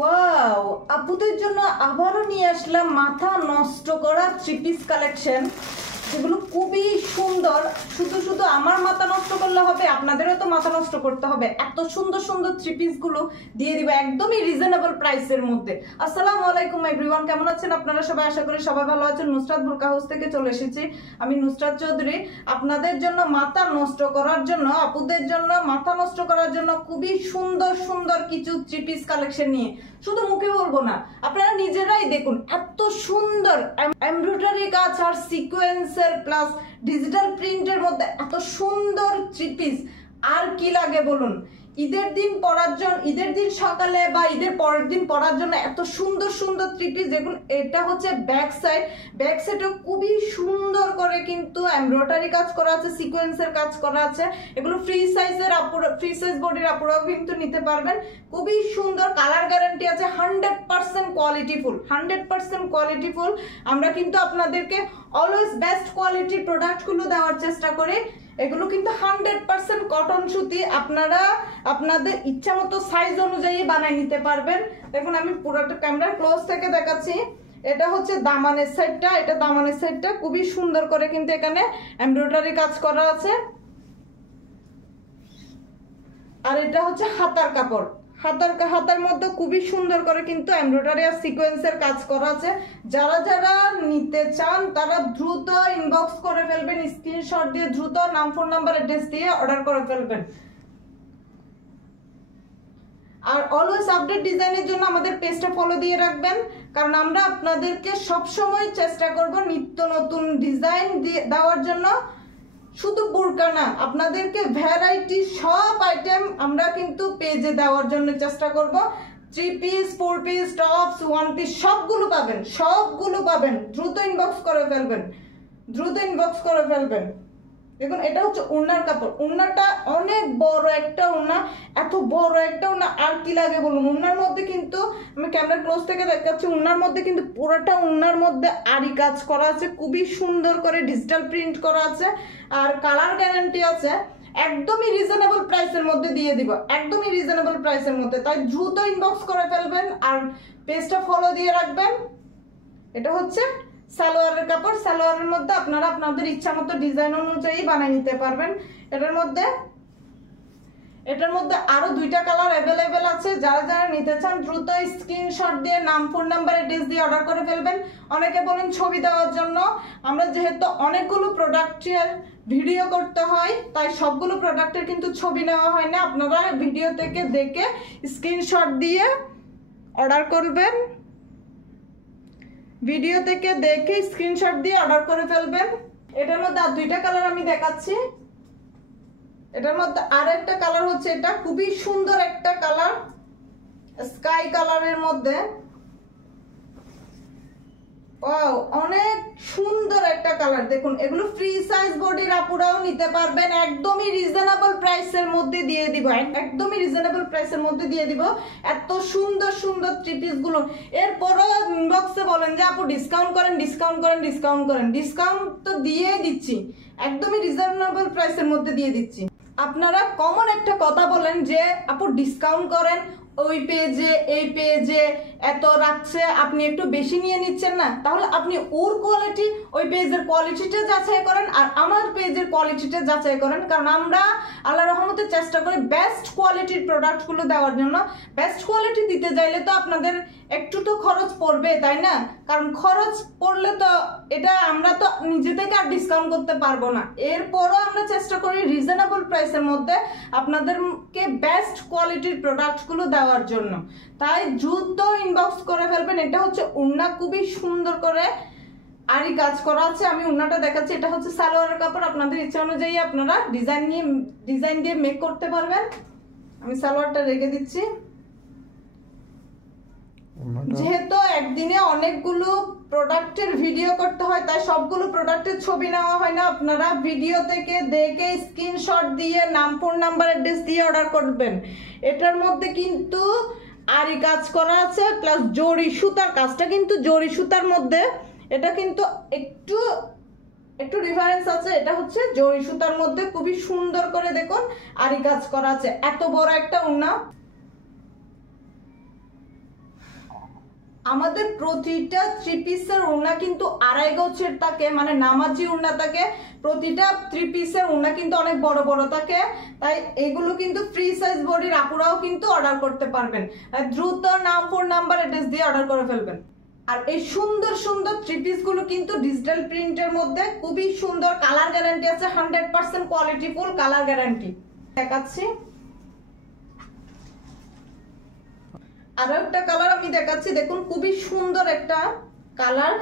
Wow, আপুদের জন্য আবারও নিয়ে আসলাম মাথা নষ্ট করা থ্রি পিস কালেকশন, যেগুলো খুবই সুন্দর। শুধু শুধু আমার মাথা নষ্ট করলে হবে, আপনাদেরও তো মাথা নষ্ট করতে হবে। এত সুন্দর সুন্দর থ্রি পিস গুলো দিয়ে দিব একদমই রিজনেবল প্রাইসের মধ্যে। আসসালামু আলাইকুম এভরিওয়ান, কেমন আছেন আপনারা সবাই? আশা করি সবাই ভালো আছেন। নুসরাত বোরকা হাউস থেকে চলে এসেছি আমি, নুসরাত চৌধুরী, আপনাদের জন্য মাথা নষ্ট করার জন্য, আপুদের জন্য মাথা নষ্ট করার জন্য খুবই সুন্দর সুন্দর কিছু থ্রি পিস কালেকশন নিয়ে। শুধু মুখে বলবো না, আপনারা নিজেরাই দেখুন। এত সুন্দর এমব্রয়ডারি কাজ আর সিকোয়েন্সের প্লাস ডিজিটাল প্রিন্টের মধ্যে এত সুন্দর থ্রি পিস আর কি লাগে বলুন? ঈদের দিন পরার জন্য, ঈদের দিন সকালে বা ঈদের পরের দিন পরার জন্য এত সুন্দর সুন্দর থ্রি পিস দেখুন। এটা হচ্ছে ব্যাক সাইড, ব্যাক সাইডে খুবই সুন্দর করে কিন্তু এমব্রয়ডারি কাজ করা আছে, সিকোয়েন্সের কাজ করা আছে। এগুলো ফ্রি সাইজের আপুরা, ফ্রি সাইজ বডির আপুরাও কিন্তু নিতে পারবেন। খুবই সুন্দর, কালার গ্যারান্টি আছে, 100% কোয়ালিটিফুল, 100% কোয়ালিটিফুল। আমরা কিন্তু আপনাদেরকে অলওয়েজ বেস্ট কোয়ালিটির প্রোডাক্টগুলো দেওয়ার চেষ্টা করি। এগুলো কিন্তু 100% কটন সুতি, আপনারা আপনাদের ইচ্ছা মতো সাইজ অনুযায়ী বানিয়ে নিতে পারবেন। দেখুন আমি পুরোটা ক্যামেরার ক্লোজ থেকে দেখাচ্ছি। এটা হচ্ছে দামানের সাইডটা, এটা দামানের সাইডটা খুবই সুন্দর করে কিন্তু এখানে এমব্রয়ডারি কাজ করা আছে। আর এটা হচ্ছে হাতার কাপড়, হাতার মধ্যে খুবই সুন্দর করে কিন্তু এমব্রয়ডারি আর সিকোয়েন্সের কাজ করা আছে। যারা যারা নিতে চান তারা দ্রুত ইনবক্স করে ফেলবেন, স্ক্রিনশট দিয়ে দ্রুত নাম, ফোন নাম্বার, অ্যাড্রেস দিয়ে অর্ডার করে ফেলবেন। আর অলওয়েজ আপডেট ডিজাইনের জন্য আমাদের পেজটা ফলো দিয়ে রাখবেন, কারণ আমরা আপনাদেরকে সবসময় চেষ্টা করব নিত্য নতুন ডিজাইন দেওয়ার জন্য। শুধু বোরকা না, আপনাদেরকে ভ্যারাইটি সব আইটেম আমরা কিন্তু পেজে দেওয়ার জন্য চেষ্টা করব। Three piece, four piece, tops, one piece সবগুলো পাবেন, সবগুলো পাবেন। দ্রুত ইনবক্স করে ফেলবেন, দ্রুত ইনবক্স করে ফেলবেন। দেখুন এটা হচ্ছে ওড়নার কাপড়, ওড়নাটা অনেক বড় একটা ওড়না, এত বড় একটা ওড়না আর কি লাগে বলুন? ওড়নার মধ্যে কিন্তু আমি ক্যামেরা ক্লোজ থেকে দেখাচ্ছি, ওড়নার মধ্যে কিন্তু পুরোটা ওড়নার মধ্যে আরি কাজ করা আছে, খুবই সুন্দর করে ডিজিটাল প্রিন্ট করা আছে, আর কালার গ্যারান্টি আছে। একদমই রিজনেবল প্রাইসের মধ্যে দিয়ে দিব, একদমই রিজনেবল প্রাইসের মধ্যে। তাই দ্রুত ইনবক্স করে ফেলবেন আর পেজটা ফলো দিয়ে রাখবেন। এটা হচ্ছে সালোয়ারের কাপড়, সালোয়ারের মধ্যে আপনারা আপনাদের ইচ্ছা মতো ডিজাইন অনুযায়ী বানিয়ে নিতে পারবেন। এটার মধ্যে আরো দুইটা কালার অ্যাভেলেবেল আছে। যারা যারা নিতে চান দ্রুত স্ক্রিনশট দিয়ে নাম, ফোন নাম্বার, অ্যাড্রেস দিয়ে অর্ডার করে ফেলবেন। অনেকে বলেন ছবি দেওয়ার জন্য, আমরা যেহেতু অনেকগুলো প্রোডাক্টের ভিডিও করতে হয় তাই সবগুলো প্রোডাক্টের কিন্তু ছবি নেওয়া হয় না। আপনারা ভিডিও থেকে দেখে স্ক্রিনশট দিয়ে অর্ডার করবেন, ভিডিও থেকে দেখে স্ক্রিনশট দিয়ে অর্ডার করে ফেলবেন। এটার মধ্যে আর দুইটা কালার আমি দেখাচ্ছি। এটার মধ্যে আর একটা কালার হচ্ছে, এটা খুবই সুন্দর একটা কালার, স্কাই কালারের মধ্যে। ওয়াও, অনেক সুন্দর একটা কালার। দেখুন এগুলো ফ্রি সাইজ বডির আপুরাও নিতে পারবেন, একদমই রিজনেবল প্রাইসের মধ্যে দিয়ে দিব, একদমই রিজনেবল প্রাইসের মধ্যে দিয়ে দিব এত সুন্দর সুন্দর থ্রি পিস গুলো। এরপরও ইনবক্সে বলেন যে আপু ডিসকাউন্ট করেন, ডিসকাউন্ট করেন, ডিসকাউন্ট করেন। ডিসকাউন্ট তো দিয়ে দিচ্ছি, একদমই রিজনেবল প্রাইসের মধ্যে দিয়ে দিচ্ছি। আপনারা কমন একটা কথা বলেন যে আপু ডিসকাউন্ট করেন, ওই পেজে এই পেজে এত রাখছে, আপনি একটু বেশি নিয়ে নিচ্ছেন না। তাহলে আপনি ওর কোয়ালিটি, ওই পেজের কোয়ালিটিটা যাচাই করেন আর আমার পেজের কোয়ালিটিটা যাচাই করেন। কারণ আমরা আল্লাহর রহমতে চেষ্টা করি বেস্ট কোয়ালিটির প্রোডাক্টগুলো দেওয়ার জন্য। বেস্ট কোয়ালিটি দিতে চাইলে তো আপনাদের একটু তো খরচ পড়বে, তাই না? কারণ খরচ পড়লে তো এটা আমরা তো নিজে থেকে আর ডিসকাউন্ট করতে পারবো না। এরপরও আমরা চেষ্টা করি রিজনেবল প্রাইসের মধ্যে আপনাদেরকে বেস্ট কোয়ালিটির প্রোডাক্টগুলো দেওয়ার জন্য। তাই দ্রুত ইনবক্স করে ফেলবেন। এটা হচ্ছে ওড়না, খুবই সুন্দর করে আরি কাজ করা আছে। আমি ওড়নাটা দেখাচ্ছি। এটা হচ্ছে সালোয়ারের কাপড়, আপনাদের ইচ্ছা অনুযায়ী আপনারা ডিজাইন দিয়ে মেক করতে পারবেন। আমি সালোয়ারটা রেখে দিচ্ছি। যেহেতু একদিনে অনেকগুলো প্রোডাক্টের ভিডিও করতে হয় তাই সবগুলো প্রোডাক্টের ছবি নেওয়া হয় না। আপনারা ভিডিও থেকে দেখে স্ক্রিনশট দিয়ে নাম, ফোন নাম্বার, অ্যাড্রেস দিয়ে অর্ডার করবেন। এটার মধ্যে কিন্তু আরি কাজ করা আছে প্লাস জরি সুতার কাজটা কিন্তু জরি সুতার মধ্যে, এটা কিন্তু একটু ডিফারেন্স আছে। এটা হচ্ছে জরি সুতার মধ্যে খুবই সুন্দর করে দেখুন আরি কাজ করা আছে। এত বড় একটা ওড়না, আমাদের প্রতিটা থ্রি পিসের ওড়না কিন্তু 2.5 গজের থাকে, মানে নামাজি ওড়না থাকে। প্রতিটা থ্রি পিসের ওড়না কিন্তু অনেক বড় বড় থাকে, তাই এগুলো কিন্তু ফ্রি সাইজ বডির আপুরাও কিন্তু অর্ডার করতে পারবেন। দ্রুত নাম, ফোন নাম্বার, অ্যাড্রেস দিয়ে অর্ডার করে ফেলবেন। আর এই সুন্দর সুন্দর থ্রি পিস গুলো কিন্তু ডিজিটাল প্রিন্টের মধ্যে, খুবই সুন্দর, কালার গ্যারান্টি আছে, 100% কোয়ালিটি ফুল কালার গ্যারান্টি। দেখাচ্ছি আরো একটা কালার আমি দেখাচ্ছি, দেখুন খুবই সুন্দর একটা কালার।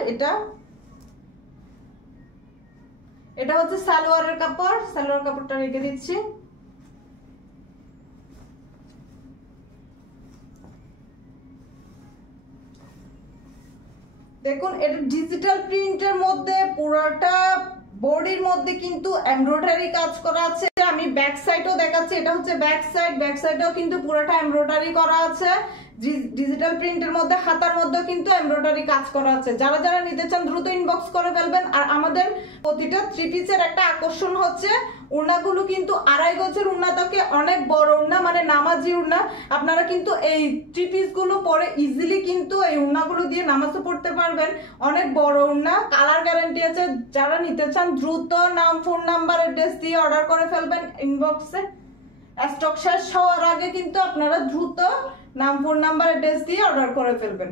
এটা হচ্ছে সালোয়ারের কাপড়, সালোয়ার কাপড়টা রেখে দিচ্ছি। দেখুন এটা ডিজিটাল প্রিন্টের মধ্যে, পুরোটা বডির মধ্যে কিন্তু এমব্রয়ডারি কাজ করা আছে। আমি ব্যাক সাইডও দেখাচ্ছি, এটা হচ্ছে ব্যাক সাইড, ব্যাক সাইডেও কিন্তু পুরোটা এমব্রয়ডারি করা আছে। ডিজিটাল প্রিন্টের মধ্যে হাতার মধ্যে কিন্তু এমব্রয়ডারি কাজ করা আছে। যারা যারা নিতে চান দ্রুত ইনবক্স করে ফেলবেন। আর আমাদের প্রতিটা থ্রি পিসের একটা আকর্ষণ হচ্ছে ওড়নাগুলো কিন্তু 2.5 গজের ওড়না থাকে, অনেক বড় ওড়না, মানে নামাজি ওড়না। আপনারা কিন্তু এই থ্রি পিস গুলো পরে ইজিলি কিন্তু এই ওড়নাগুলো দিয়ে নামাজও পড়তে পারবেন। অনেক বড় ওড়না, কালার গ্যারান্টি আছে। যারা নিতে চান দ্রুত নাম, ফোন নাম্বার, অ্যাড্রেস দিয়ে অর্ডার করে ফেলবেন ইনবক্সে। স্টক শেষ হওয়ার আগে কিন্তু আপনারা দ্রুত নাম, ফোন নাম্বার, অ্যাড্রেস দিয়ে অর্ডার করে ফেলবেন।